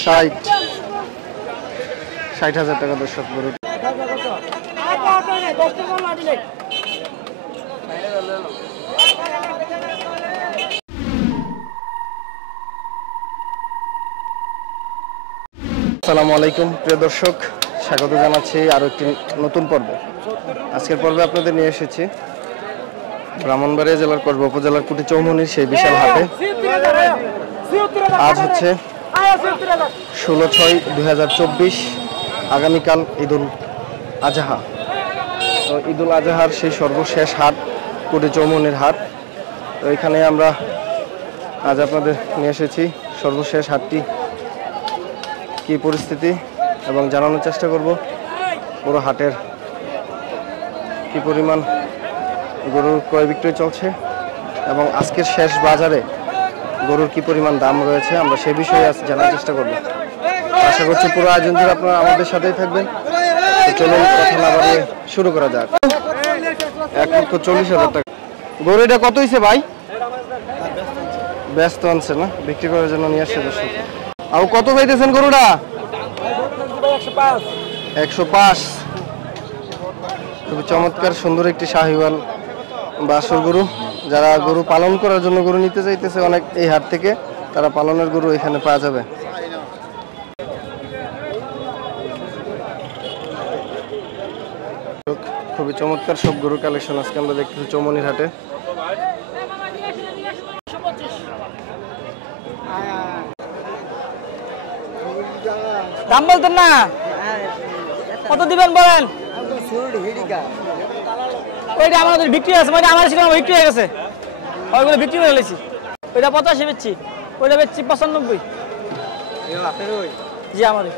60,000 টাকা দর্শক গরু। আসসালামু আলাইকুম প্রিয় দর্শক, স্বাগত জানাচ্ছি আরো একটি নতুন পর্বে। আজকের পর্বে আপনাদের নিয়ে এসেছি ব্রাহ্মণবাড়িয়া জেলার কসবা উপজেলার কুটি চৌমুহনীর সেই বিশাল হাটে। আজ হচ্ছে 16/6/2024, আগামীকাল ঈদুল আজহা। তো ঈদুল আজহার সেই সর্বশেষ হাট কুটি চৌমুহনীর হাট। তো এখানে আমরা আজ আপনাদের নিয়ে এসেছি সর্বশেষ হাটটি কি পরিস্থিতি এবং জানানোর চেষ্টা করব পুরো হাটের কি পরিমাণ গরুর ক্রয় বিক্রয় চলছে এবং আজকের শেষ বাজারে গরুর কি পরিমাণ দাম রয়েছে আমরা সে বিষয়ে আজ জানার চেষ্টা করব। আশা করছি পুরো আয়োজন জুড়ে আপনারা আমাদের সাথেই থাকবেন। চলুন কথা না বাড়িয়ে শুরু করা যাক। 1,40,000 টাকা গরু। এটা কত হয়েছে ভাই? ব্যস্ত আনছে না, বিক্রি করার জন্য নিয়ে আসছে দর্শক। আর কত পাইতেছেন গরুটা? 105। খুবই চমৎকার সুন্দর একটি শাহিওয়াল বাছুর গরু। যারা গরু পালন করার জন্য গরু নিতে চাইতেছে অনেক এই হাট থেকে, তারা পালনের গরু এখানে পাওয়া যাবে। খুবই চমৎকার সব গরু কালেকশন আজকে আমরা দেখতেছি চৌমুহনীর হাটে। দাম বলতেন না, কত দিবেন বলেন? ওইটা আমাদের বিক্রি আছে, মানে আমার ছিল বিক্রি হয়ে গেছে, ওইগুলো বিক্রি করে ফেলেছি। ওইটা 85 বেচছি, ওইটা বেচছি 95। জি আমাদের।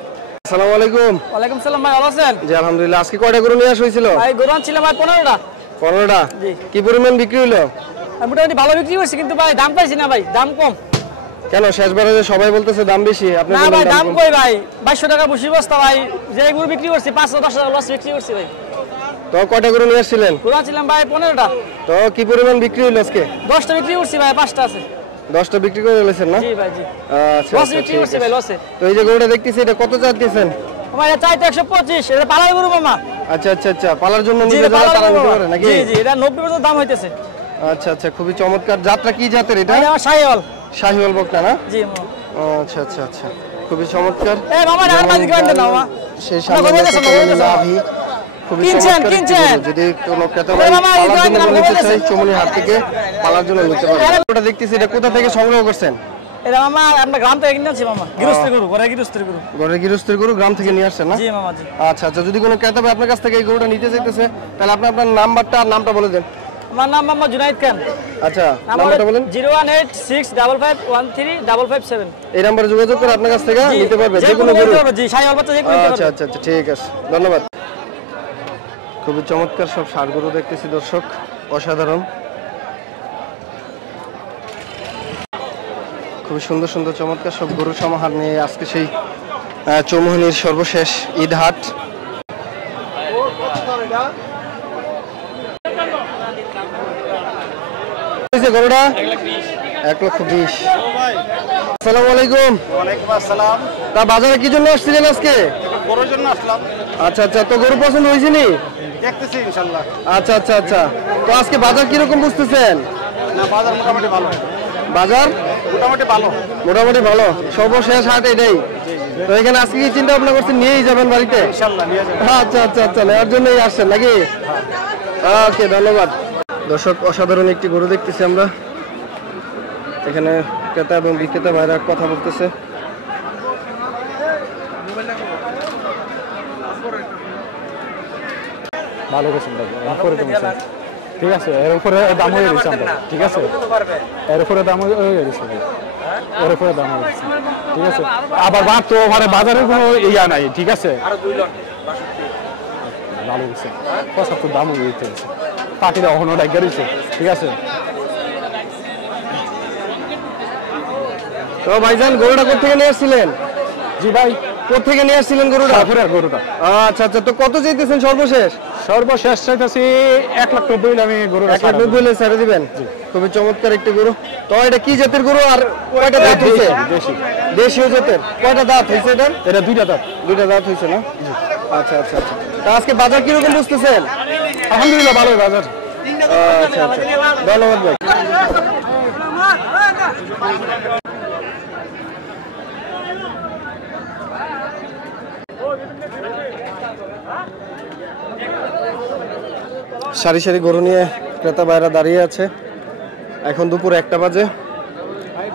আসসালামু আলাইকুম। ওয়ালাইকুম সালাম ভাই, ভালো আছেন? জি আলহামদুলিল্লাহ। আজকে কয়টা গরু নিয়ে আসা হয়েছিল? ভাই গরু আনছিলাম ভাই 15টা। 15টা? জি। কি পরিমাণ বিক্রি হলো? মোটামুটি ভালো বিক্রি করছি, কিন্তু ভাই দাম পাইছি না ভাই, দাম কম। কেন শেষবারে সবাই বলতেছে দাম বেশি, আপনি না ভাই দাম কই ভাই, 2200 টাকা বসি বস্তা ভাই। যে গরু বিক্রি করছি 510 টাকা লস বিক্রি করছি ভাই। তো কয়টা গরু নিয়ে আসছিলেন? গরু আনছিলাম ভাই 15টা। তো কি পরিমাণ বিক্রি হলো আজকে? 10টা বিক্রি করছি ভাই, 5টা আছে। 10টা বিক্রি করে ফেলেছেন না? জি ভাই জি। আচ্ছা লস বিক্রি করছি ভাই, লসে। তো এই যে গরুটা দেখতেছি এটা কত চার্জ দিয়েছেন? আমার এটা চাইতে 125, এটা পালার গরু মামা। আচ্ছা আচ্ছা আচ্ছা, পালার জন্য নিবে যারা তারা নিতে পারে নাকি? জি জি, এটা 90% দাম হইতেছে। আচ্ছা আচ্ছা, খুবই চমৎকার। জাতটা কি জাতের এটা? এটা শাহিওয়াল। শাহিওয়াল বকনা না? জি মামা। আচ্ছা আচ্ছা আচ্ছা, খুবই চমৎকার। এই মামা আর মাঝে কেন না মামা? সেই সামনে লাভি খুবই চমৎকার। যদি কোনো ক্রেতা ভাই পালার জন্য নিতে চায় চৌমুহনী হাট থেকে পালার জন্য নিতে পারে। ওটা দেখতেছি এটা কোথা থেকে সংগ্রহ করছেন? এটা মামা আমরা গ্রাম থেকে কিনে আনছি মামা, গৃহস্থের গরু, ঘরে গৃহস্থের গরু। ঘরে গৃহস্থের গরু গ্রাম থেকে নিয়ে আসছেন না? জি মামা জি। আচ্ছা আচ্ছা, যদি কোনো ক্রেতা ভাই আপনার কাছ থেকে এই গরুটা নিতে চাইতেছে তাহলে আপনি আপনার নাম্বারটা আর নামটা বলে দেন। আমার নাম মোহাম্মদ জুনাইদ খান। আচ্ছা, নাম্বারটা বলেন। 018655557। এই নম্বরে যোগাযোগ করে আপনার কাছ থেকে নিতে পারবে যে কোনো গরু। জি, শাহিওয়াল বাচ্চা যে কোনো নিতে পারবে। আচ্ছা আচ্ছা আচ্ছা, ঠিক আছে, ধন্যবাদ। খুবই চমৎকার সব ষাঁড় গরু দেখতেছি দর্শক, অসাধারণ। খুবই সুন্দর সুন্দর চমৎকার সব গরু সমাহার নিয়ে আজকে সেই চৌমুহনীর সর্বশেষ ঈদ হাট। গরুটা 1,20,000। আসসালামু আলাইকুম। ওয়ালাইকুম আসসালাম। তা বাজারে কি জন্য আসছিলেন আজকে? গরুর জন্য আসলাম। আচ্ছা আচ্ছা, তো গরু পছন্দ হয়েছে নি? দেখতেছি ইনশাআল্লাহ। আচ্ছা আচ্ছা আচ্ছা, তো আজকে বাজার কিরকম বুঝতেছেন? না, বাজার মোটামুটি ভালো। বাজার মোটামুটি ভালো। মোটামুটি ভালো, সর্বশেষ হাট এটাই। তো এখানে আজকে কি চিন্তা ভাবনা করছেন নিয়েই যাবেন বাড়িতে? ইনশাআল্লাহ নিয়ে যাবেন। আচ্ছা আচ্ছা আচ্ছা, নেওয়ার জন্যই আসছেন নাকি? ওকে, ধন্যবাদ। দর্শক, অসাধারণ একটি গরু দেখতেছি আমরা। এখানে ক্রেতা এবং বিক্রেতা ভাইরা কথা বলতেছে। ভালো গেছেন ঠিক আছে, এর উপরে দাম হয়ে গেছে আমরা, ঠিক আছে, এর উপরে দাম হয়ে গেছে, এর উপরে দাম হয়ে গেছে, ঠিক আছে। আবার তো মানে বাজারের কোনো ইয়া নাই, ঠিক আছে, ভালো গেছে, 75 দাম হয়ে গেছে, পাখিটা অহনো ডাইকা রয়েছে, ঠিক আছে। তো ভাইজান, গরুটা কোথা থেকে নিয়ে আসছিলেন? জি ভাই, কোথেকে নিয়ে আসছিলেন গরুটা? তারপরে গরুটা আচ্ছা আচ্ছা, তো কত চাইতেছেন সর্বশেষ? সর্বশেষ চাইতেছি 1,90,000 আমি গরুটা 1,90,000 ছেড়ে দিবেন। খুবই চমৎকার একটি গরু। তো এটা কি জাতের গরু আর কয়টা দাঁত হয়েছে? দেশীয় জাতের। কয়টা দাঁত হয়েছে এটার? এটা দুইটা দাঁত হয়েছে না? আচ্ছা আচ্ছা আচ্ছা। তা আজকে বাজার কিরকম বুঝতেছেন? আলহামদুলিল্লাহ ভালোই বাজার। আচ্ছা আচ্ছা, ধন্যবাদ ভাই। সারি সারি গরু নিয়ে ক্রেতা ভাইরা দাঁড়িয়ে আছে। এখন দুপুর 1টা বাজে।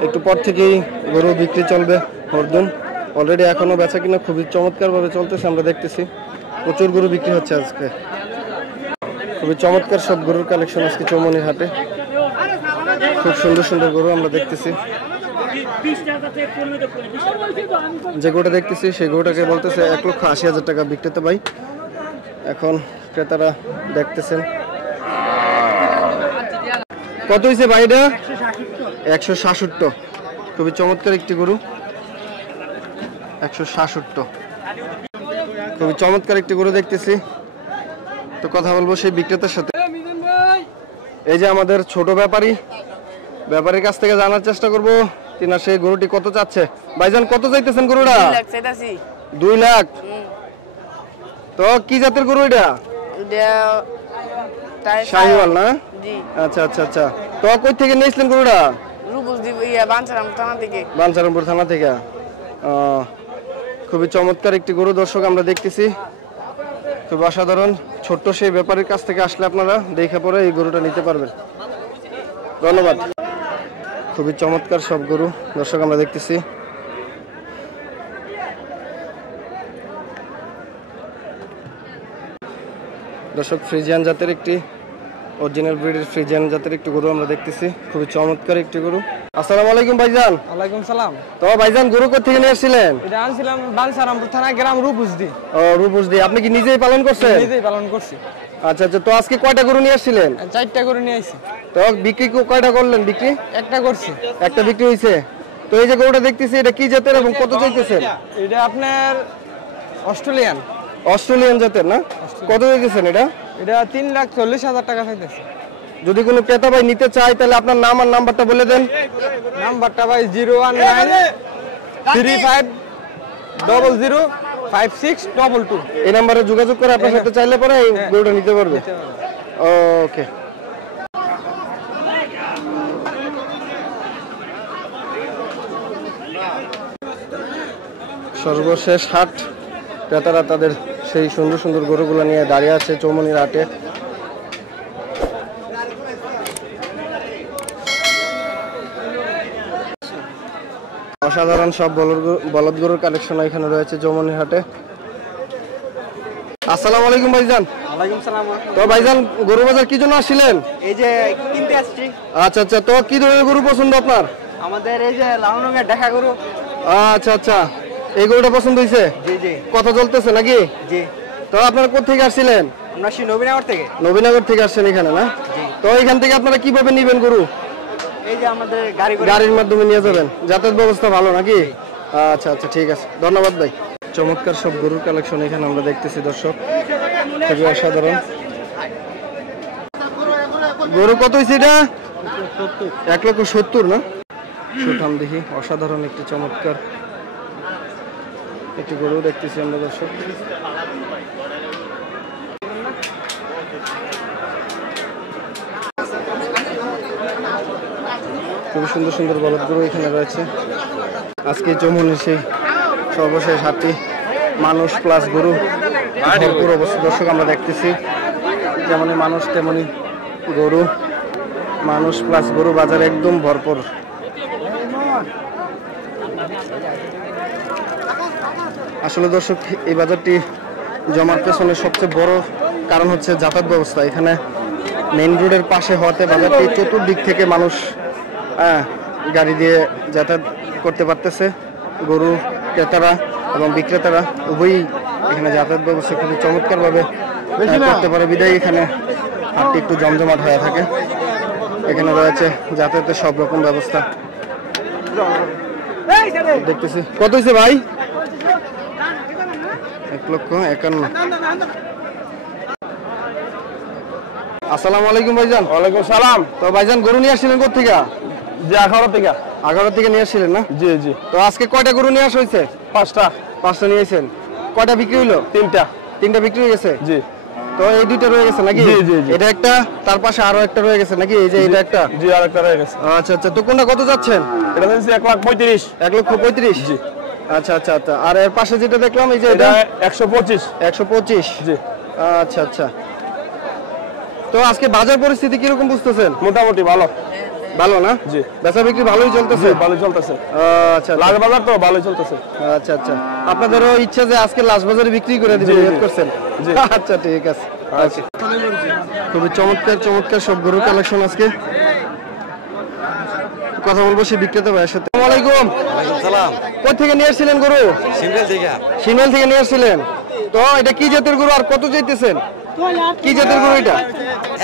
একটু পর থেকেই গরু বিক্রি চলবে হরদম। অলরেডি এখনো বেচা কিনা খুবই চমৎকারভাবে চলতেছে, আমরা দেখতেছি প্রচুর গরু বিক্রি হচ্ছে আজকে। খুবই চমৎকার সব গরুর কালেকশন আজকে চৌমনির হাটে। খুব সুন্দর সুন্দর গরু আমরা দেখতেছি। যে গরুটা দেখতেছি সেই গরুটাকে বলতেছে 1,80,000 টাকা বিক্রেতা ভাই। এখন ক্রেতারা দেখতেছেন। কত হয়েছে ভাই এটা? 166। খুবই চমৎকার একটি গরু। 166, খুবই চমৎকার একটি গরু দেখতেছি। তো কথা বলবো সেই বিক্রেতার সাথে। এই যে আমাদের ছোট ব্যাপারীর কাছ থেকে জানার চেষ্টা করবো তিনা সেই গরুটি কত চাচ্ছে। ভাইজান কত চাইতেছেন গরুটা? 2 লাখ। তো কি জাতের গরু এটা? শাহিওয়াল না? আচ্ছা আচ্ছা আচ্ছা। তো কই থেকে নিয়েছিলেন গরুটা? বাঞ্ছারামপুর থানা থেকে। খুবই চমৎকার একটি গরু দর্শক আমরা দেখতেছি, খুব অসাধারণ। ছোট্ট সেই ব্যাপারীর কাছ থেকে আসলে আপনারা দেখে পরে এই গরুটা নিতে পারবেন। ধন্যবাদ। খুবই চমৎকার সব গরু দর্শক আমরা দেখতেছি। দর্শক ফ্রিজিয়ান জাতের একটি অরিজিনাল ব্রিডের ফ্রিজিয়ান জাতের একটি গরু আমরা দেখতেছি, খুবই চমৎকার একটি গরু। আসসালামু আলাইকুম ভাইজান। ওয়ালাইকুম সালাম। তো ভাইজান গরু কোথা থেকে নিয়ে আসছিলেন? এটা আনছিলাম বাঞ্ছারামপুর থানা গ্রাম রূপসদি। ও রূপসদি। আপনি কি নিজেই পালন করছেন? নিজেই পালন করছি। আচ্ছা আচ্ছা। তো আজকে কয়টা গরু নিয়ে আসছিলেন? 4টা গরু নিয়ে আইছি। তো বিক্রি কয়টা করলেন? বিক্রি একটা করছি। একটা বিক্রি হয়েছে। তো এই যে গরুটা দেখতেছি এটা কি জাতের এবং কত চাইতেছেন? এটা আপনার অস্ট্রেলিয়ান জাতের না? কত চাইতেছেন এটা? এটা 3,40,000 টাকা চাইতেছে। যদি কোনো ক্রেতা ভাই নিতে চায় তাহলে আপনার নাম আর নাম্বারটা বলে দেন। নাম্বারটা ভাই 01935005622। এই নাম্বারে যোগাযোগ করে আপনার সাথে চাইলে পরে এই গরুটা নিতে পারবে। ওকে। সর্বশেষ হাট, ক্রেতারা তাদের সেই সুন্দর সুন্দর গরুগুলো নিয়ে দাঁড়িয়ে আছে চৌমনির হাটে। অসাধারণ সব বলদ গরুর কালেকশন এখানে রয়েছে চৌমনির হাটে। আসসালামু আলাইকুম ভাইজান। ওয়ালাইকুম সালাম। তো ভাইজান গরু বাজার কি জন্য আসছিলেন? এই যে কিনতে আসছি। আচ্ছা আচ্ছা। তো কি ধরনের গরু পছন্দ আপনার? আমাদের এই যে লাল রঙের দেখা গরু। আচ্ছা আচ্ছা, এই গরুটা পছন্দ হয়েছে? জি জি। কথা চলতেছে নাকি? জি। তো আপনারা কোথা থেকে আসছিলেন? আমরা নবীনগর থেকে। নবীনগর থেকে আসছেন এখানে না? তো এখান থেকে আপনারা কিভাবে নিবেন গরু? এই যে আমাদের গাড়ির মাধ্যমে নিয়ে যাবেন। যাতায়াত ব্যবস্থা ভালো নাকি? আচ্ছা আচ্ছা, ঠিক আছে, ধন্যবাদ ভাই। চমৎকার সব গরুর কালেকশন এখানে আমরা দেখতেছি দর্শক, খুবই অসাধারণ। গরু কত হয়েছে এটা? 1,70,000 না? সুঠাম দেখি, অসাধারণ একটি চমৎকার একটি গরু দেখতেছি আমরা দর্শক। খুবই সুন্দর সুন্দর বলদ গরু এখানে রয়েছে। আজকে চৌমনির সেই সর্বশেষ হাটটি মানুষ প্লাস গরু ভরপুর অবস্থা দর্শক আমরা দেখতেছি। যেমনই মানুষ তেমনই গরু, মানুষ প্লাস গরু, বাজার একদম ভরপুর। আসলে দর্শক এই বাজারটি জমার পেছনে সবচেয়ে বড় কারণ হচ্ছে যাতায়াত ব্যবস্থা। এখানে মেইন রোডের পাশে হওয়াতে বাজারটি চতুর্দিক থেকে মানুষ গাড়ি দিয়ে যাতায়াত করতে পারতেছে। গরু ক্রেতারা এবং বিক্রেতারা উভয়ই এখানে যাতায়াত ব্যবস্থা খুবই চমৎকারভাবে করতে পারে, বিদায় এখানে হাটটি একটু জমজমাট হয়ে থাকে। এখানে রয়েছে যাতায়াতের সব রকম ব্যবস্থা দেখতেছি। কত হয়েছে ভাই? 1,51,000। আসসালামু আলাইকুম ভাইজান। ওয়ালাইকুম সালাম। তো ভাইজান গরু নিয়ে আসছিলেন কোথা থেকে? জি 11 থেকে। 11 থেকে নিয়ে আসছিলেন না? জি জি। তো আজকে কয়টা গরু নিয়ে আসা হয়েছে? 5টা। 5টা নিয়েছেন। কয়টা বিক্রি হলো? 3টা বিক্রি হয়ে গেছে। জি। তো এই দুইটা রয়ে গেছে নাকি? জি জি জি। এটা একটা, তার পাশে আরো একটা রয়ে গেছে নাকি? এই যে এটা একটা। জি আরেকটা রয়ে গেছে। আচ্ছা আচ্ছা, তো কোনটা কত যাচ্ছেন? এটা হচ্ছে 1,35,000। 1,35,000। জি। আচ্ছা আচ্ছা আচ্ছা। আর এর পাশে যেটা দেখলাম এই যে এটা এটা 125। 125। জি। আচ্ছা আচ্ছা। তো আজকে বাজার পরিস্থিতি কিরকম বুঝতেছেন? মোটামুটি ভালো। ভালো না? জি। বেচা বিক্রি ভালোই চলতেছে? জি ভালো চলতেছে। আচ্ছা লাল বাজার তো ভালোই চলতেছে। আচ্ছা আচ্ছা। আপনাদেরও ইচ্ছা যে আজকে লাশ বাজারে বিক্রি করে দিবেন, জি, নিয়ত জি। করছেন? জি। আচ্ছা ঠিক আছে। আচ্ছা। খুবই চমৎকার চমৎকার সব গরুর কালেকশন আজকে। কথা বলবো সেই বিক্রেতা ভাইয়ের সাথে। আসসালামু আলাইকুম। সালাম। কোথা থেকে নিয়ে আসছিলেন গরু? সিঙ্গেল থেকে। সিমেল থেকে নিয়ে আসছিলেন। তো এটা কি জাতের গরু আর কত চাইতেছেন? কি জাতের গরু এটা?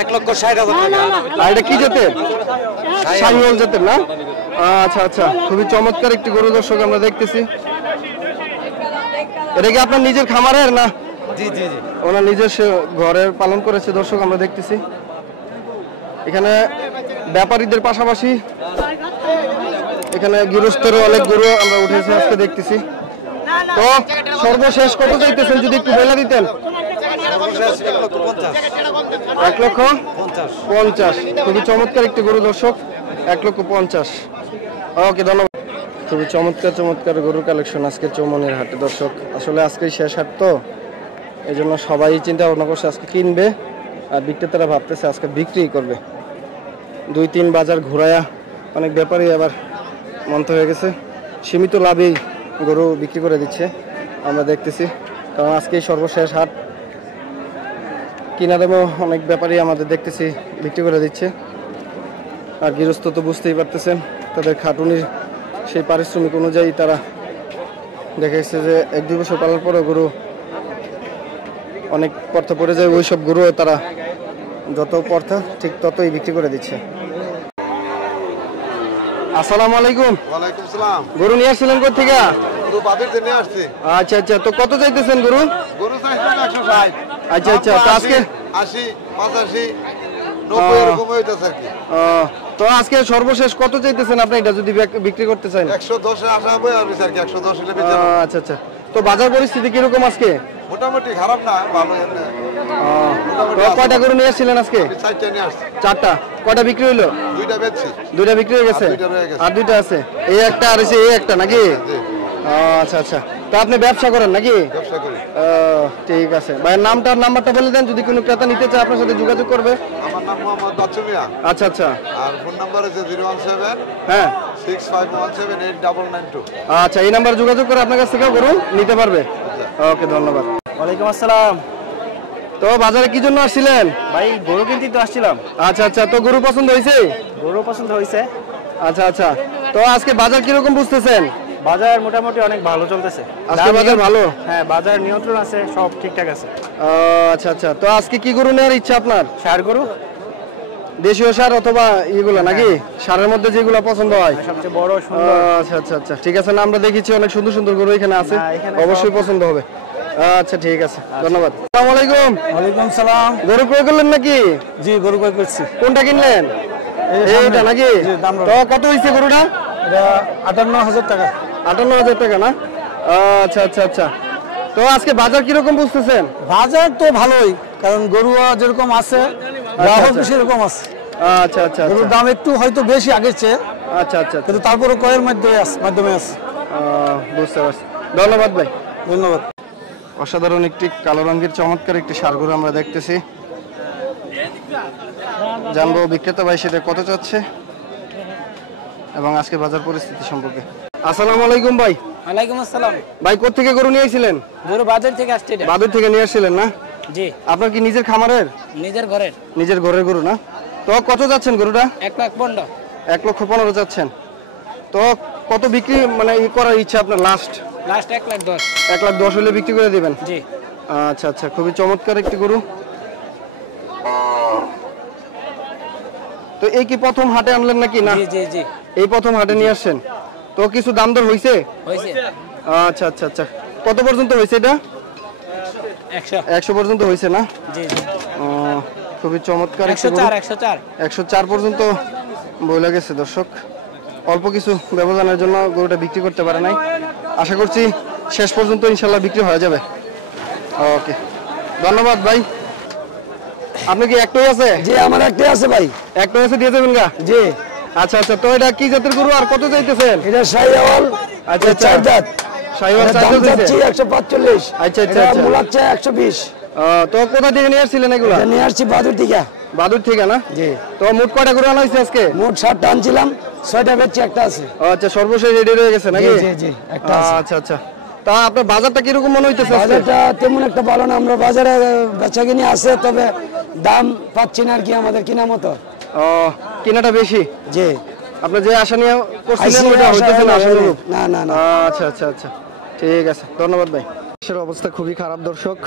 1,60,000 টাকা। আর এটা কি জাতের? শাহিওয়াল জাতের না? আচ্ছা আচ্ছা, খুবই চমৎকার একটি গরু দর্শক আমরা দেখতেছি। এটা কি আপনার নিজের খামারের না? জি জি জি। ওনার নিজস্ব ঘরের পালন করেছে দর্শক আমরা দেখতেছি। এখানে ব্যাপারীদের পাশাপাশি এখানে গৃহস্থেরও অনেক গরু আমরা উঠেছি আজকে দেখতেছি। তো সর্বশেষ কত চাইতেছেন যদি একটু বলে দিতেন? 1,50,000। খুবই চমৎকার একটি গরু দর্শক, 1,50,000। ওকে ধন্যবাদ। খুবই চমৎকার চমৎকার গরুর কালেকশন আজকে চৌমনির হাটে দর্শক। আসলে আজকে শেষ হাট তো, এই জন্য সবাই চিন্তা ভাবনা করছে আজকে কিনবে, আর বিক্রেতারা ভাবতেছে আজকে বিক্রি করবে। 2-3 বাজার ঘোরায়া অনেক ব্যাপারী আবার মন্থ হয়ে গেছে, সীমিত লাভেই গরু বিক্রি করে দিচ্ছে আমরা দেখতেছি। কারণ আজকেই সর্বশেষ হাট, কিনা দেবো অনেক ব্যাপারী আমাদের দেখতেছি বিক্রি করে দিচ্ছে। আর গৃহস্থ তো বুঝতেই পারতেছেন, তাদের খাটুনির সেই পারিশ্রমিক অনুযায়ী তারা দেখা গেছে যে 1-2 বছর পালার পরে গরু অনেক পর্থা পড়ে যায়, ওই সব গরু তারা যত পর্থা ঠিক ততই বিক্রি করে দিচ্ছে। আসসালামু আলাইকুম। ওয়ালাইকুম সালাম। গরু নিয়ে আসছিলেন কোথা থেকে? গরু বাদিরতে নিয়ে আসছি। আচ্ছা আচ্ছা, তো কত চাইতেছেন গরু? গরু চাইছিলাম 160। আচ্ছা আচ্ছা, তো আজকে 80, 85, 90 এরকম হইতেছে আর কি। তো আজকে সর্বশেষ কত চাইতেছেন আপনি এটা যদি বিক্রি করতে চান? 110 এ আসা হবে আর আর কি 110 হলে বেচা। আচ্ছা আচ্ছা, তো বাজার পরিস্থিতি কিরকম আজকে? মোটামুটি খারাপ না, ভালো এমনি। তো কয়টা গরু নিয়ে আসছিলেন আজকে? 4টা নিয়ে আসছি। 4টা। কয়টা বিক্রি হলো? 2টা বেচছি। 2টা বিক্রি হয়ে গেছে? আর 2টা রয়ে গেছে। আর 2টা আছে, এই একটা আর এই একটা নাকি? জি। আচ্ছা আচ্ছা, তো আপনি ব্যবসা করেন নাকি? ব্যবসা করি। ঠিক আছে, ভাইয়ের নাম্বারটা বলে দেন, যদি কোনো ক্রেতা নিতে চায় আপনার সাথে যোগাযোগ করবে। আমার নাম মোহাম্মদ বাচ্চু মিয়া। আচ্ছা আচ্ছা। আর ফোন নাম্বার আছে 017 হ্যাঁ 65178992। আচ্ছা, এই নাম্বারে যোগাযোগ করে আপনার কাছ থেকে গরু নিতে পারবে। ওকে ধন্যবাদ। ওয়ালাইকুম আসসালাম। তো বাজারে কি জন্য আসছিলেন? ভাই গরু কিনতে তো আসছিলাম। আচ্ছা আচ্ছা, তো গরু পছন্দ হয়েছে? গরু পছন্দ হয়েছে। আচ্ছা আচ্ছা, তো আজকে বাজার কিরকম বুঝতেছেন? বাজার মোটামুটি অনেক ভালো চলতেছে। আজকে বাজার ভালো? হ্যাঁ, বাজার নিয়ন্ত্রণ আছে, সব ঠিকঠাক আছে। আচ্ছা আচ্ছা, তো আজকে কি গরু নেওয়ার ইচ্ছা আপনার? ষাঁড় গরু, দেশীয় সার অথবা এগুলো নাকি? সারের মধ্যে যেগুলো পছন্দ হয়। সবচেয়ে বড় সুন্দর। আচ্ছা আচ্ছা আচ্ছা, ঠিক আছে না, আমরা দেখেছি অনেক সুন্দর সুন্দর গরু এখানে আছে, না, এখানে অবশ্যই পছন্দ হবে। আচ্ছা ঠিক আছে, ধন্যবাদ। আসসালামু আলাইকুম। ওয়ালাইকুম সালাম। গরু ক্রয় করলেন নাকি? জি, গরু ক্রয় করছি। কোনটা কিনলেন? এইটা নাকি? তো কত হয়েছে গরুটা? এটা 58,000 টাকা। 58,000 টাকা না? আচ্ছা আচ্ছা আচ্ছা, তো আজকে বাজার কিরকম বুঝতেছেন? বাজার তো ভালোই, কারণ গরু যেরকম আছে গ্রাহক আচ্ছা। সেরকম আছে। আচ্ছা আচ্ছা গরুর আচ্ছা দাম একটু হয়তো বেশি আগের চেয়ে, আচ্ছা আচ্ছা, কিন্তু তারপরে ক্রয়ের মাধ্যমে আছে। বুঝতে পারছি, ধন্যবাদ ভাই। ধন্যবাদ। অসাধারণ একটি কালো রঙের চমৎকার একটি ষাঁড় গরু আমরা দেখতেছি। জানবো বিক্রেতা ভাই সেটা কত চাচ্ছে এবং আজকে বাজার পরিস্থিতি সম্পর্কে। আসসালামু আলাইকুম ভাই। ওয়ালাইকুম আসসালাম। ভাই কোত্থেকে গরু নিয়ে এসেছিলেন? গরু বাজার থেকে আসছে এটা। বাদুর থেকে নিয়ে আসছিলেন না? জি, আপনার কি নিজের খামারের? নিজের ঘরের। নিজের ঘরের গরু না? তো কত যাচ্ছেন গরুটা? 1,15,000। 1,15,000 যাচ্ছেন। তো কত বিক্রি মানে করার ইচ্ছা আপনার? লাস্ট 1,10,000। 1,10,000 হলে বিক্রি করে দিবেন? জি। আচ্ছা আচ্ছা, খুবই চমৎকার একটি গরু। তো এই কি প্রথম হাটে আনলেন নাকি? না, জি জি জি, এই প্রথম হাটে নিয়ে আসছেন। তো কিছু দাম দর হয়েছে? হয়েছে। আচ্ছা আচ্ছা আচ্ছা, কত পর্যন্ত হয়েছে এটা? 100 পর্যন্ত হয়েছে না? জি জি। খুবই চমৎকার। 104 পর্যন্ত বলে গেছে দর্শক। অল্প কিছু ব্যবধানের জন্য গরুটা বিক্রি করতে পারে নাই। আশা করছি শেষ পর্যন্ত ইনশাল্লাহ বিক্রি হয়ে যাবে। ওকে, ধন্যবাদ ভাই। আপনি কি একটাই আছে? জি আমার একটাই আছে ভাই। একটাই আছে, দিয়ে দেবেন গা? জি। আচ্ছা আচ্ছা, তো এটা কি জাতের গরু আর কত চাইতেছেন? এটা শাহিওয়াল। আচ্ছা আচ্ছা, চার দাঁত। শাহিওয়াল চার দাম দাঁত চাচ্ছি 145। আচ্ছা আচ্ছা এটা আচ্ছা। মূল্য হচ্ছে 120। তো কোথা থেকে নিয়ে আসছিলেন এগুলো? এটা নিয়ে আসছি বাদুর থেকে। বাদুর থেকে না? জি। তো মোট কয়টা গরু আনা হয়েছে আজকে? মোট 7টা আনছিলাম, 6টা বেচছি, একটা আছে। আচ্ছা, সর্বশেষ রেডি হয়ে গেছে নাকি? জি জি, একটা আছে। আচ্ছা আচ্ছা, তা আপনার বাজারটা কিরকম মনে হইতেছে আজকে? বাজারটা তেমন একটা ভালো না, আমরা বাজারে বেচাকিনি আছে, তবে দাম পাচ্ছি না আর কি আমাদের কেনা মতো। কেনাটা বেশি? জি। আপনি যে আশা নিয়ে করছিলেন ওটা হইতেছে না আশানুরূপ? না না না। আচ্ছা আচ্ছা আচ্ছা, ঠিক আছে, ধন্যবাদ ভাই। দেশের অবস্থা খুবই খারাপ দর্শক,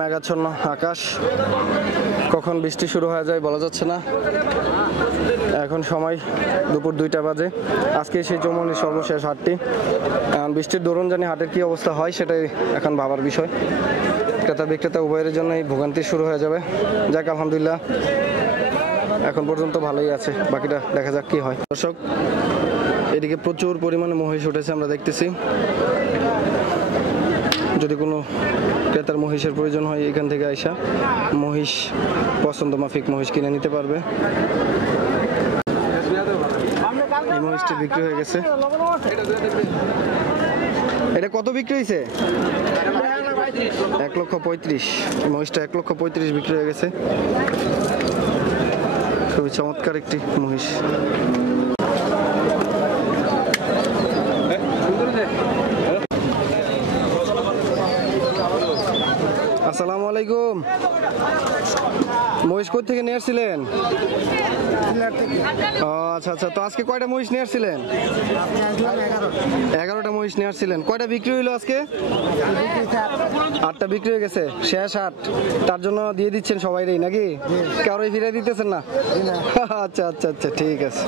মেঘাচ্ছন্ন আকাশ, কখন বৃষ্টি শুরু হয়ে যায় বলা যাচ্ছে না। এখন সময় দুপুর 2টা বাজে। আজকে সেই চৌমনির সর্বশেষ হাটটি। বৃষ্টির দরুন জানি হাটের কি অবস্থা হয় সেটাই এখন ভাবার বিষয়। ক্রেতা বিক্রেতা উভয়ের জন্যই ভোগান্তি শুরু হয়ে যাবে। যাক, আলহামদুলিল্লাহ এখন পর্যন্ত ভালোই আছে, বাকিটা দেখা যাক কি হয়। দর্শক, এদিকে প্রচুর পরিমাণে মহিষ উঠেছে আমরা দেখতেছি। যদি কোনো ক্রেতার মহিষের প্রয়োজন হয় এখান থেকে আইসা মহিষ পছন্দ মাফিক মহিষ কিনে নিতে পারবে। এই মহিষটি বিক্রি হয়ে গেছে। এটা কত বিক্রি হয়েছে? 1,35,000। মহিষটা 1,35,000 বিক্রি হয়ে গেছে। খুবই চমৎকার একটি মহিষ। আসসালামু আলাইকুম। মহিষ কোথা থেকে নিয়ে আসছিলেন? আচ্ছা আচ্ছা, তো আজকে কয়টা মহিষ নিয়ে আসছিলেন? 11টা মহিষ নিয়ে আসছিলেন। কয়টা বিক্রি হইলো আজকে? 8টা বিক্রি হয়ে গেছে। শেষ হাট, তার জন্য দিয়ে দিচ্ছেন সবাইরই নাকি? কারোই ফিরে দিতেছেন না? আচ্ছা আচ্ছা আচ্ছা, ঠিক আছে।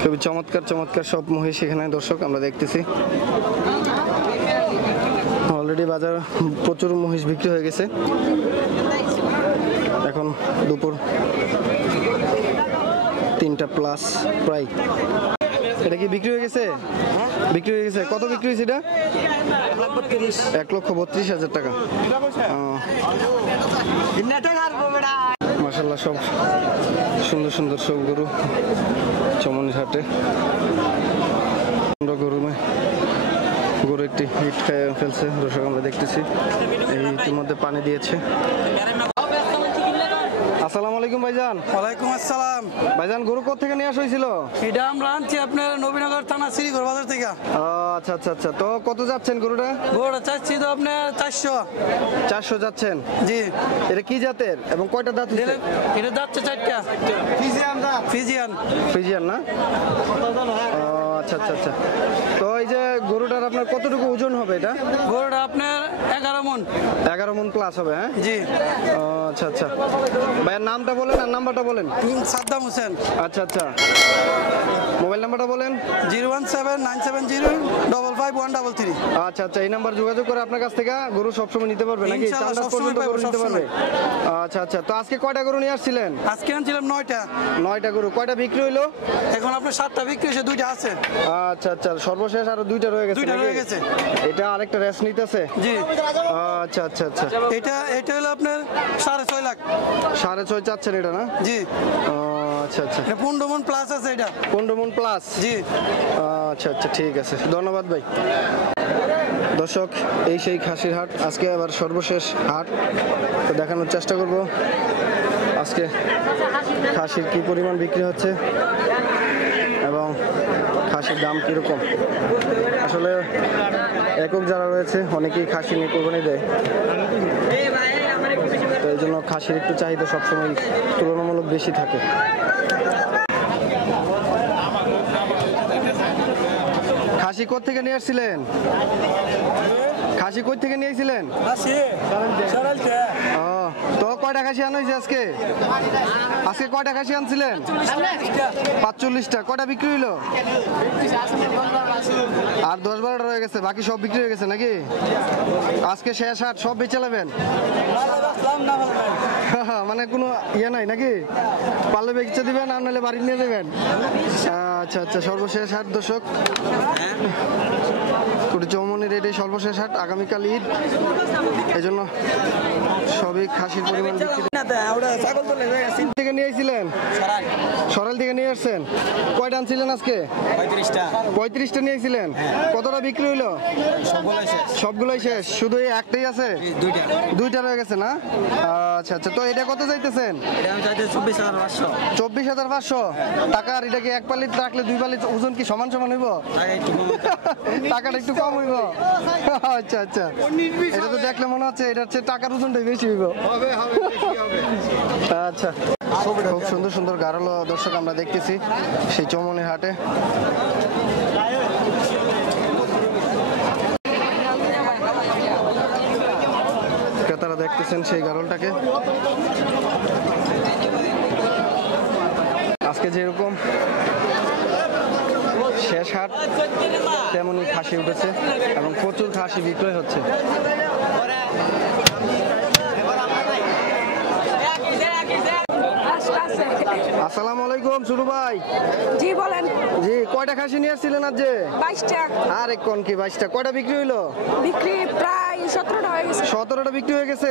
খুবই চমৎকার চমৎকার সব মহিষ এখানে দর্শক আমরা দেখতেছি। অলরেডি বাজার প্রচুর মহিষ বিক্রি হয়ে গেছে। এখন দুপুর 3টা প্লাস প্রায়। এটা কি বিক্রি হয়ে গেছে? বিক্রি হয়ে গেছে। কত বিক্রি হয়েছে এটা? 1,32,000 টাকা। মাশাআল্লাহ, সব সুন্দর সুন্দর সব গরু চমনির হাটে। গরু একটি হিট খেয়ে ফেলছে দর্শক আমরা দেখতেছি। এই ইতিমধ্যে পানি দিয়েছে। আসসালামু আলাইকুম ভাইজান। ওয়ালাইকুম আসসালাম। ভাইজান, গরু কোথা থেকে নিয়ে আসা হয়েছিল? এটা আমরা আনছি আপনার নবীনগর থানা শ্রীগড় বাজার থেকে। আচ্ছা আচ্ছা আচ্ছা, তো কত যাচ্ছেন গরুটা? গরুটা চাচ্ছি তো আপনার 400 যাচ্ছেন? জি। এটা কি জাতের এবং কয়টা দাঁত হয়েছে? এটা যাচ্ছে 4টা। ফিজিয়ান ফ্রিজিয়ান না? আচ্ছা আচ্ছা আচ্ছা, তো এই যে গরুটার আপনার কতটুকু ওজন হবে এটা? গরুটা আপনার 11 মণ। 11 মণ প্লাস হবে? হ্যাঁ জি। আচ্ছা আচ্ছা, ভাইয়ের নামটা বলেন আর নাম্বারটা বলেন। সাদ্দাম হোসেন। আচ্ছা আচ্ছা, মোবাইল নাম্বারটা বলেন। 01797055133। আচ্ছা আচ্ছা, এই নাম্বার যোগাযোগ করে আপনার কাছ থেকে গরু সবসময় নিতে পারবে নাকি? ইনশাআল্লাহ, চাঁদা সবসময় পর্যন্ত পাবো, গরু নিতে পারবে? আচ্ছা আচ্ছা, তো আজকে কয়টা গরু নিয়ে আসছিলেন? আজকে আনছিলাম 9টা। 9টা গরু। কয়টা বিক্রি হইলো? এখন আপনার 7টা বিক্রি হয়েছে, 2টা আছে। আচ্ছা আচ্ছা, সর্বশেষ আরো 2টা রয়ে গেছে? 2টা রয়ে গেছে। এটা আরেকটা রেস্ট নিতেছে? জি। আচ্ছা আচ্ছা আচ্ছা, এটা হলো আপনার 6.5 লাখ। 6.5 চাচ্ছেন এটা না? জি। আচ্ছা আচ্ছা, 15 মণ প্লাস আছে এটা। 15 মণ প্লাস? জি। আচ্ছা আচ্ছা, ঠিক আছে, ধন্যবাদ ভাই। দর্শক, এই সেই খাসির হাট, আজকে আবার সর্বশেষ হাট, তো দেখানোর চেষ্টা করব আজকে খাসির কি পরিমাণ বিক্রি হচ্ছে এবং খাসির দাম কীরকম। আসলে একক যারা রয়েছে অনেকেই খাসি নিয়ে কোরবানি দেয়, তো এই জন্য খাসির একটু চাহিদা সবসময় তুলনামূলক বেশি থাকে। খাসি কোথা থেকে নিয়ে আসছিলেন? খাসি কই থেকে নিয়েছিলেন? ও তো কয়টা খাসি আনা হয়েছে আজকে? আজকে কয়টা খাসি আনছিলেন? 45টা। কয়টা বিক্রি হইলো? আর 10-12টা রয়ে গেছে, বাকি সব বিক্রি হয়ে গেছে নাকি? আজকে শেষ হাট, সব বেচে নেবেন? মানে কোনো ইয়ে নাই নাকি? পারলে বেচে দিবেন আর নাহলে বাড়ি নিয়ে দেবেন? আচ্ছা আচ্ছা, সর্বশেষ হাট দর্শক, কুটি চৌমনির এটাই সর্বশেষ হাট। আগামীকাল ঈদ, এই জন্য সবই খাসির পরিমাণ থেকে নিয়েছিলেন? সরাইল থেকে নিয়ে আসছেন? কয়টা আনছিলেন আজকে? 35টা নিয়েছিলেন। কতটা বিক্রি হইলো? সবগুলোই শেষ, শুধু এই একটাই আছে? দুইটা রয়ে গেছে না? আচ্ছা আচ্ছা, তো এটা কত চাইতেছেন? 24,500 টাকা। আর এটা কি এক পাল্লিতে রাখলে 2 পাল্লির ওজন কি সমান সমান হইব? টাকাটা একটু কম হইব? আচ্ছা আচ্ছা, এটা তো দেখলে মনে হচ্ছে এটা হচ্ছে টাকার ওজনটাই বেশি হইব। আচ্ছা, খুব সুন্দর সুন্দর গাড়লো দর্শক আমরা দেখতেছি সেই চৌমনির হাটে। ক্রেতারা দেখতেছেন সেই গাড়লটাকে। আজকে যেরকম শেষ হাট, তেমনই খাসি উঠেছে এবং প্রচুর খাসি বিক্রয় হচ্ছে। আসসালামু আলাইকুম সুরু ভাই। জি বলেন। জি, কয়টা খাসি নিয়ে আসছিলেন আজ? 22টা। আরে কোন কি 22টা? কয়টা বিক্রি হইলো? বিক্রি প্রায় 17টা হয়ে গেছে। 17টা বিক্রি হয়ে গেছে,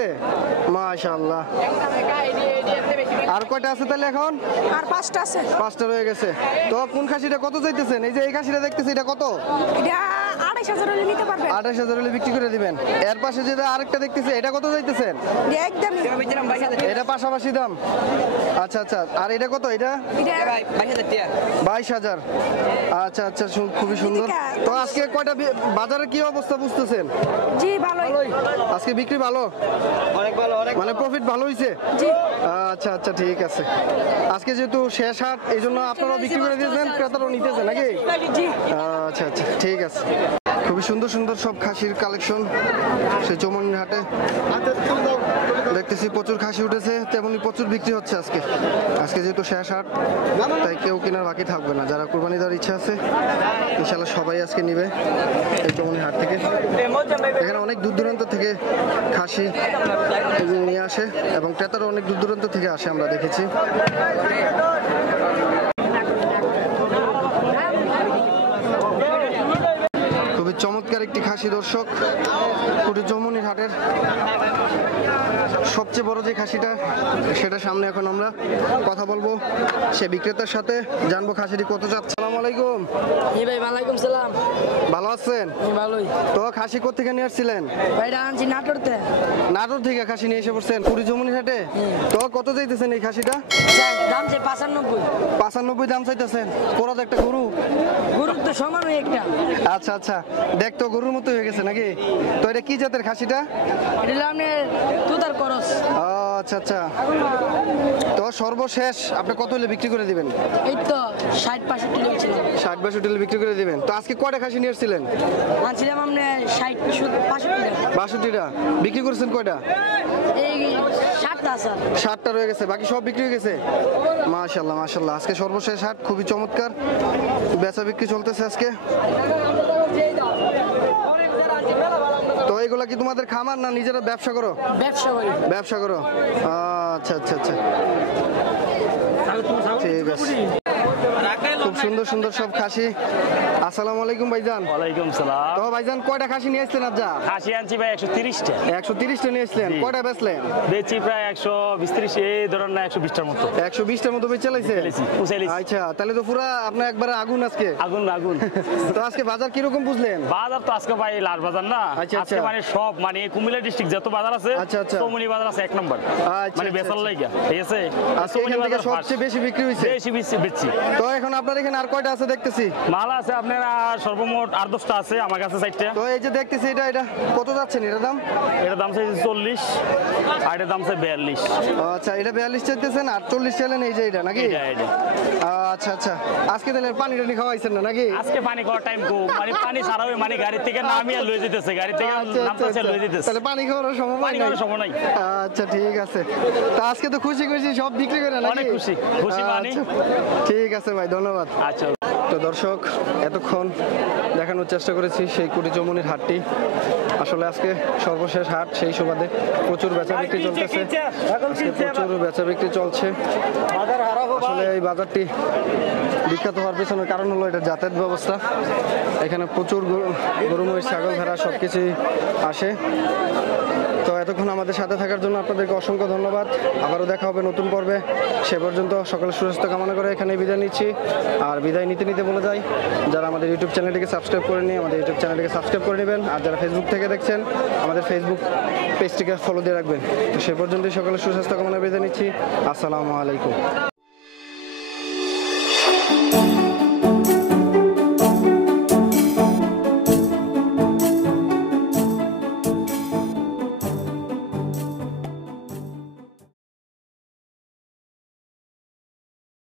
মাশাআল্লাহ। আর কয়টা আছে তাহলে এখন? আর 5টা আছে। 5টা রয়ে গেছে। তো কোন খাসিটা কত চাইতেছেন? এই যে এই খাসিটা দেখতেছি, এটা কত? এটা 28,000 হলে নিতে পারবেন। 28,000 হলে বিক্রি করে দিবেন। এর পাশে যেটা আরেকটা দেখতেছি, এটা কত চাইতেছেন? একদমই এটা পাশাপাশি দাম? আচ্ছা আচ্ছা, আর এটা কত? এটা 22,000। আচ্ছা আচ্ছা, খুবই সুন্দর। তো আজকে কয়টা বাজারে কি অবস্থা বুঝতেছেন? জি ভালোই। আজকে বিক্রি ভালো? অনেক ভালো, মানে প্রফিট ভালো হয়েছে? জি। আচ্ছা আচ্ছা, ঠিক আছে। আজকে যেহেতু শেষ হাট, এই জন্য আপনারাও বিক্রি করে দিয়েছেন, ক্রেতারাও নিতেছে নাকি? জি। আচ্ছা আচ্ছা, ঠিক আছে। খুবই সুন্দর সুন্দর সব খাসির কালেকশন সেই চৌমনির হাটে দেখতেছি। প্রচুর খাসি উঠেছে, তেমনি প্রচুর বিক্রি হচ্ছে আজকে। আজকে যেহেতু শেষ হাট, তাই কেউ কেনার বাকি থাকবে না। যারা কুরবানি দেওয়ার ইচ্ছা আছে ইনশাআল্লাহ সবাই আজকে নিবে এই চৌমনির হাট থেকে। এখানে অনেক দূর দূরান্ত থেকে খাসি নিয়ে আসে এবং ক্রেতারা অনেক দূর দূরান্ত থেকে আসে, আমরা দেখেছি। খুবই চমৎকার একটি খাসি দর্শক, কুটি চৌমনির হাটের সবচেয়ে বড় যে খাসিটা, সেটা সামনে এখন আমরা কথা বলবো সে বিক্রেতার সাথে, জানবো খাসিটি কত যাচ্ছে। আসসালামু আলাইকুম। জি ভাই, ওয়ালাইকুম সালাম। ভালো আছেন? ভালোই। তো খাসি কোথেকে নিয়ে আসছিলেন? ভাইটা আনছি নাটোরতে। নাটোর থেকে খাসি নিয়ে এসে পড়ছেন কুটি চৌমনির হাটে? তো কত চাইতেছেন এই খাসিটা? দাম চাই 95। 95 দাম চাইতেছেন? পুরো তো একটা গরু। গরুর তো সমান হয়ে একটা। আচ্ছা আচ্ছা, দেখ তো গরুর মতো হয়ে গেছে নাকি? তো এটা কি জাতের খাসিটা? এটা আপনি তুতার করস। আচ্ছা আচ্ছা, তো সর্বশেষ আপনি কত হলে বিক্রি করে দিবেন? এই তো 60-65 লেগেছিলাম। 60-62 হলে বিক্রি করে দিবেন। তো আজকে কয়টা খাসি নিয়ে আসছিলেন? আনছিলাম আপনি 60-65। 62টা বিক্রি করেছেন কয়টা? এই 60টা আছে। 60টা রয়ে গেছে, বাকি সব বিক্রি হয়ে গেছে। মাশাআল্লাহ মাশাআল্লাহ, আজকে সর্বশেষ হাট, খুবই চমৎকার বেচা বিক্রি চলতেছে আজকে। তো এগুলা কি তোমাদের খামার না নিজেরা ব্যবসা করো? ব্যবসা করি। ব্যবসা করো, আচ্ছা আচ্ছা আচ্ছা, ঠিক আছে। খুব সুন্দর সুন্দর সব খাসি। আসসালামু আলাইকুম ভাইজান। ওয়ালাইকুম সালাম। তো ভাইজান কয়টা খাসি নিয়ে আসলেন আজ? খাসি আনছি ভাই 130টা। 130টা নিয়ে আসলেন, কয়টা বেচলেন? বেচি প্রায় 120-30, এই ধরেন না 120টার মতো। 120টার মতো বেচে লাইছে? আচ্ছা, তাহলে তো পুরা আপনার একবারে আগুন আজকে। আগুন আগুন। তো আজকে বাজার কিরকম বুঝলেন? বাজার তো আজকে ভাই লাল বাজার না, আজকে মানে সব মানে কুমিল্লা ডিস্ট্রিক্ট যত বাজার আছে, চৌমনি বাজার আছে 1 নম্বর, মানে বেচার লাইগা, ঠিক আছে? আজকে এখান থেকে সবচেয়ে বেশি বিক্রি হয়েছে? বেশি বেচছি। তো এখন আপনার এখানে এখানে আর কয়টা আছে দেখতেছি? মাল আছে আপনার সর্বমোট 8-10টা আছে, আমার কাছে 4টা। তো এই যে দেখতেছি এটা কত যাচ্ছেন এটার দাম? এটার দাম চাইছে 40, আর এটার দাম চাই 42। আচ্ছা, এটা 42 চাইতেছেন আর 40 চাইলেন, এই যে এটা নাকি? এটা। আচ্ছা আচ্ছা, আজকে তাহলে পানি টানি খাওয়াইছেন না নাকি? আজকে পানি খাওয়ার টাইম কম, পানি ছাড়া হবে, গাড়ি থেকে নামিয়ে লয়ে যেতেছে, গাড়ি থেকে নামতেছে লয়ে যেতেছে। তাহলে পানি খাওয়ার সময় পানি খাওয়ার সময় নাই। আচ্ছা ঠিক আছে, তা আজকে তো খুশি সব বিক্রি করে নাকি? অনেক খুশি মানে। আচ্ছা, ঠিক আছে ভাই, ধন্যবাদ। আচ্ছা। তো দর্শক, এতক্ষণ দেখানোর চেষ্টা করেছি সেই কুড়ি চৌমনির হাটটি। আসলে আজকে সর্বশেষ হাট, সেই সুবাদে প্রচুর বেচা বিক্রি চলতেছে, আজকে প্রচুর বেচা বিক্রি চলছে। আসলে এই বাজারটি বিখ্যাত হওয়ার পেছনের কারণ হলো এটা যাতায়াত ব্যবস্থা। এখানে প্রচুর গরু মহিষ ছাগল ভেড়া সব কিছুই আসে। তো এতক্ষণ আমাদের সাথে থাকার জন্য আপনাদেরকে অসংখ্য ধন্যবাদ। আবারও দেখা হবে নতুন পর্বে। সে পর্যন্ত সকলের সুস্বাস্থ্য কামনা করে এখানে বিদায় নিচ্ছি। আর বিদায় নিতে বলে যাই, যারা আমাদের ইউটিউব চ্যানেলটিকে সাবস্ক্রাইব করেনি আমাদের ইউটিউব চ্যানেলটিকে সাবস্ক্রাইব করে নেবেন। আর যারা ফেসবুক থেকে দেখছেন আমাদের ফেসবুক পেজটিকে ফলো দিয়ে রাখবেন। তো সে পর্যন্তই সকলের সুস্বাস্থ্য কামনা বিদায় নিচ্ছি। আসসালামু আলাইকুম।